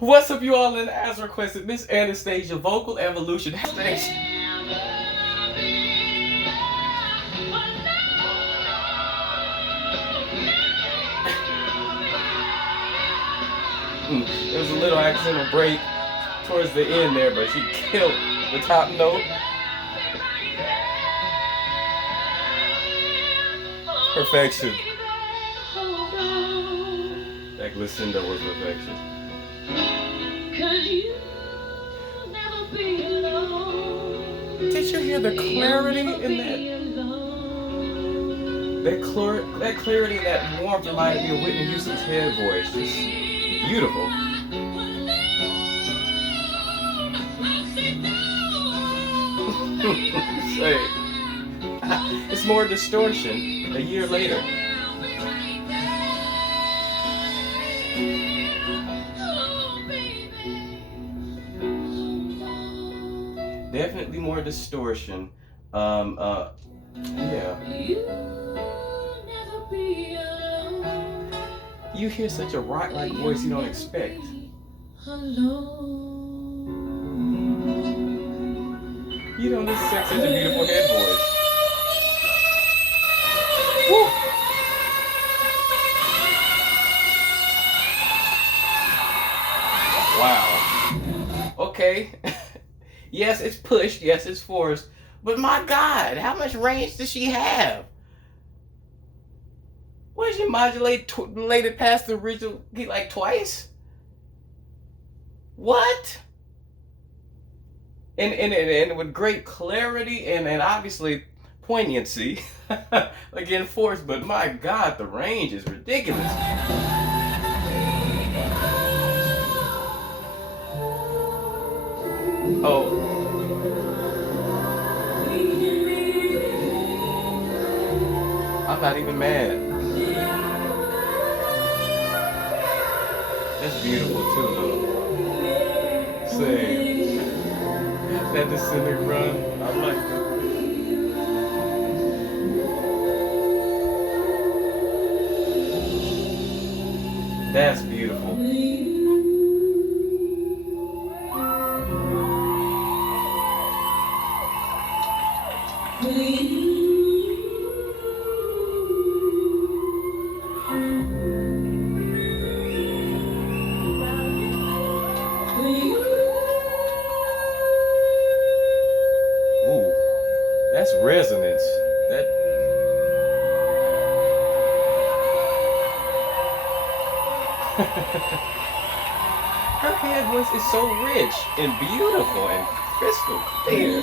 What's up, you all? And as requested, Miss Anastasia, Vocal Evolution. Anastasia. There was a little accidental break towards the end there, but she killed the top note. Perfection. That Lucinda was perfection. Did you hear the clarity in that clarity and that warmth reminded me of Whitney Houston's head voice. Just beautiful. Say, it's more distortion a year later. Definitely more distortion. Yeah. You hear such a rock-like voice you don't expect. You don't expect such a beautiful head voice. Woo! Wow. Okay. Yes, it's pushed. Yes, it's forced. But my God, how much range does she have? What did she modulate it past the original key like twice? What? And with great clarity and obviously poignancy. Again, forced, but my God, the range is ridiculous. Oh. I'm not even mad. That's beautiful too, though. Same. That descending run, I like it. That's beautiful. Ooh, that's resonance. That. Her head voice is so rich and beautiful and crystal clear.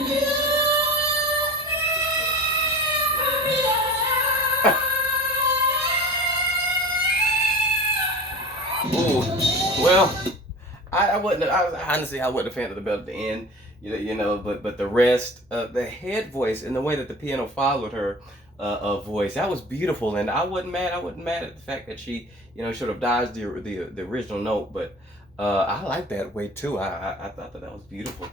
Ooh, well, I wasn't. I was honestly I wasn't a fan of the belt at the end. But the rest, the head voice and the way that the piano followed her voice, that was beautiful, and I wasn't mad. I wasn't mad at the fact that she, sort of dodged the original note, but I like that way too. I thought that was beautiful.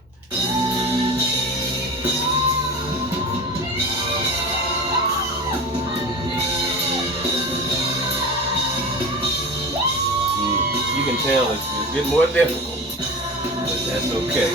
You can tell it's getting more difficult, but that's okay.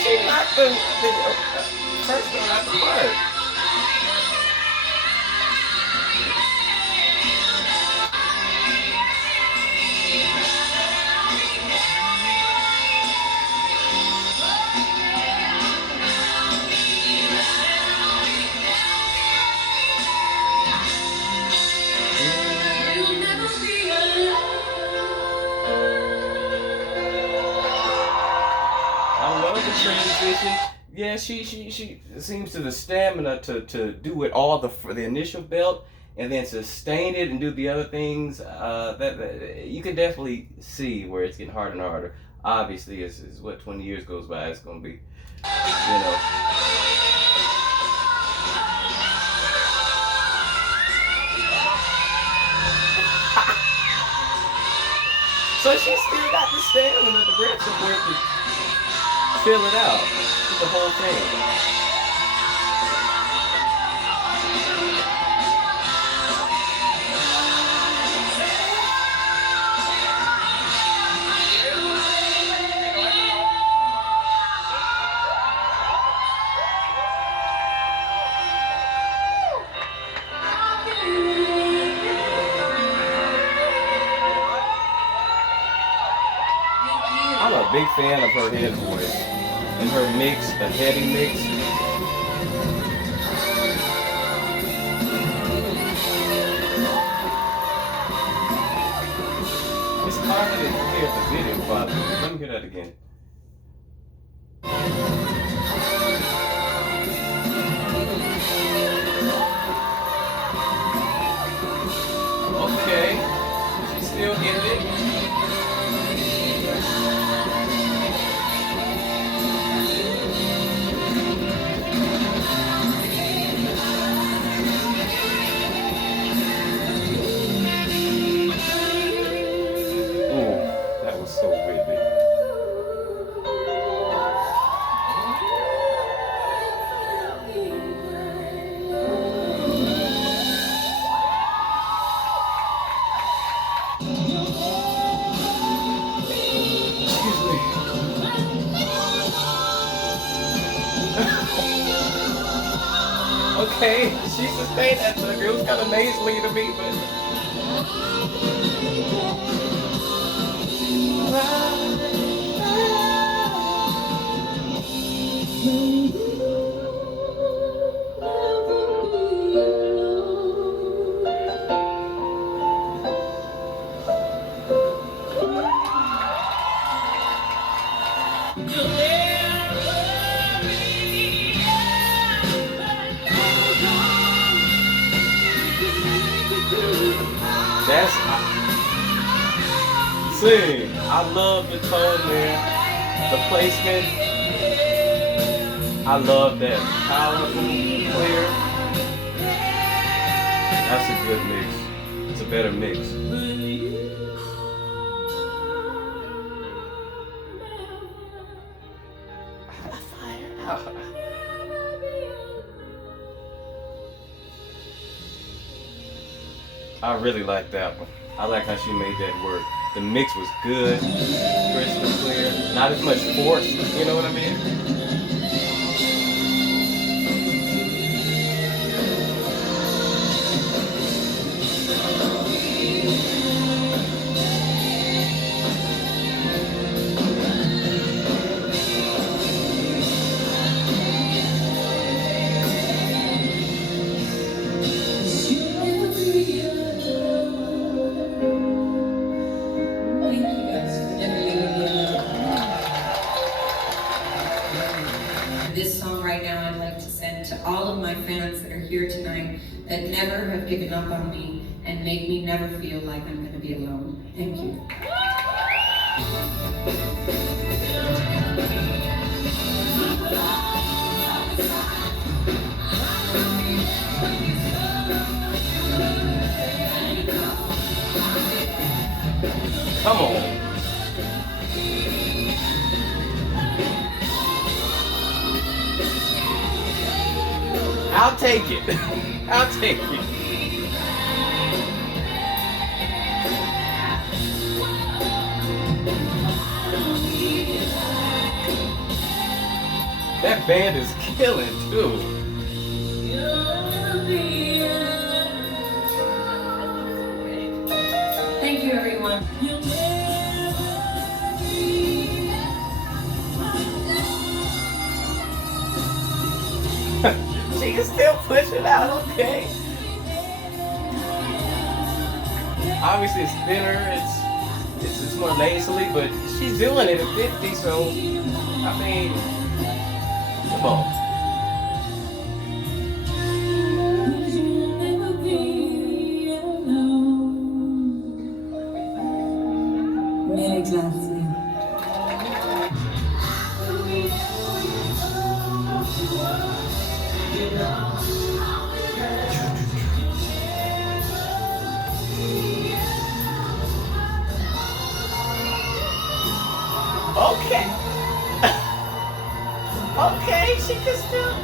She knocked the first one out the park. I love the transition. Yeah, she seems to the stamina to do it all the initial belt and then sustain it and do the other things. That you can definitely see where it's getting harder and harder. obviously, is what 20 years goes by, it's gonna be, you know. So she still got the stamina, the breath support to fill it out, the whole thing. I'm a big fan of her head voice and her mix, the heavy mix. It's hard to hear the video quality. Let me hear that again. Okay, she's still getting it. So weirdly. Excuse me. Okay, she sustained that sucker. It was kind of nasally to me, but. That's see, I love the tone there, the placement. I love that powerful, clear. That's a good mix. It's a better mix. I really like that one. I like how she made that work. The mix was good, crystal clear, not as much force, you know what I mean? This song right now I'd like to send to all of my fans that are here tonight that never have given up on me and make me never feel like I'm going to be alone. Thank you. Come on. I'll take it. I'll take it. That band is killing too. Thank you, everyone. She can still push it out, okay. Obviously it's thinner, it's more nasally, but she's doing it at 50, so I mean, come on. Many times. Okay, she can still.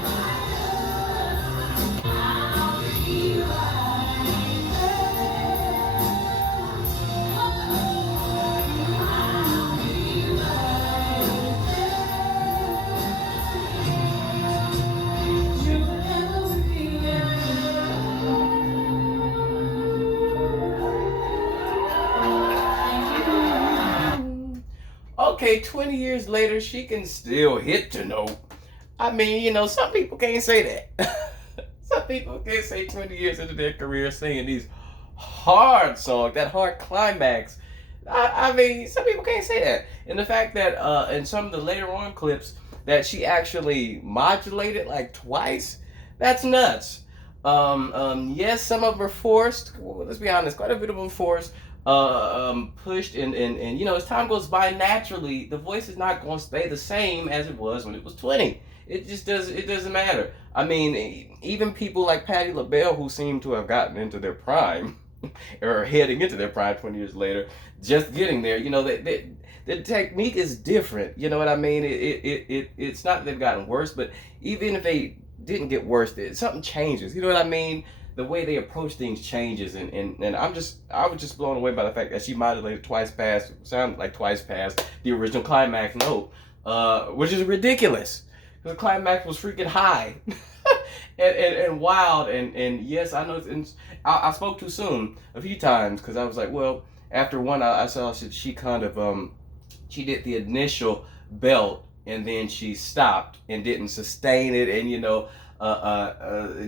Okay, 20 years later, she can still hit the note. I mean, some people can't say that. Some people can't say 20 years into their career singing these hard songs, that hard climax. I mean, some people can't say that. And the fact that in some of the later on clips that she actually modulated like twice, that's nuts. Yes, some of them are forced. Well, let's be honest, quite a bit of them forced, pushed, and as time goes by, naturally, the voice is not going to stay the same as it was when it was 20. It just does. It doesn't matter. I mean, even people like Patti LaBelle, who seem to have gotten into their prime, or heading into their prime 20 years later, just getting there. The technique is different. You know what I mean? It's not that they've gotten worse, but even if they didn't get worse, something changes. You know what I mean? The way they approach things changes, and I was just blown away by the fact that she modulated twice past, sounded like twice past the original climax note, which is ridiculous. The climax was freaking high and wild, and yes, I know. I spoke too soon a few times because I was like, well, after one, I saw she kind of she did the initial belt and then she stopped and didn't sustain it, and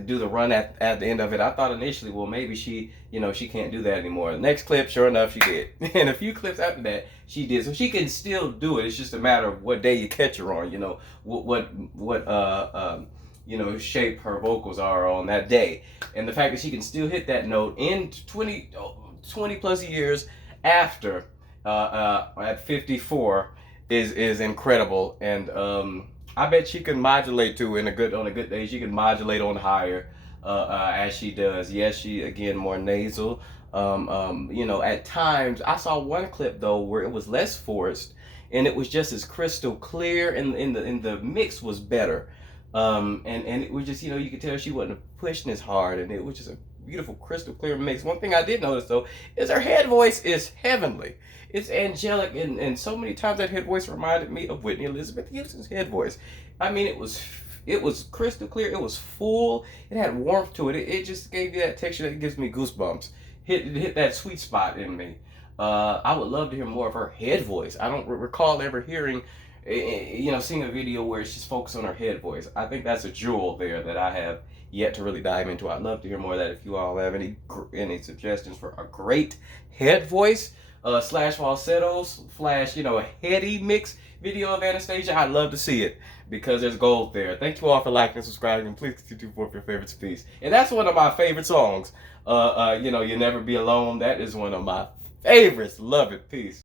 do the run at the end of it. I thought initially, well, maybe she can't do that anymore. The next clip, sure enough, she did. And a few clips after that, she did. So she can still do it. It's just a matter of what day you catch her on. What shape her vocals are on that day, and the fact that she can still hit that note in 20 plus years after, at 54, is incredible. And I bet she can modulate too. On a good day, she can modulate on higher, as she does. Yes, she again more nasal. At times I saw one clip though where it was less forced, and it was just as crystal clear, and the mix was better. And it was just, you could tell she wasn't pushing as hard, and it was just a beautiful crystal clear mix. One thing I did notice though is her head voice is heavenly. It's angelic, and so many times that head voice reminded me of Whitney Elizabeth Houston's head voice. I mean, it was crystal clear. It was full. It had warmth to it. It just gave you that texture that gives me goosebumps. Hit that sweet spot in me. I would love to hear more of her head voice. I don't recall ever hearing, seeing a video where it's just focused on her head voice. I think that's a jewel there that I have yet to really dive into. I'd love to hear more of that. If you all have any suggestions for a great head voice, slash falsettos, slash a heady mix video of Anastasia, I'd love to see it, because there's gold there. Thank you all for liking and subscribing. Please continue to vote for your favorites, please. And that's one of my favorite songs. You'll Never Be Alone. That is one of my favorites. Love it. Peace.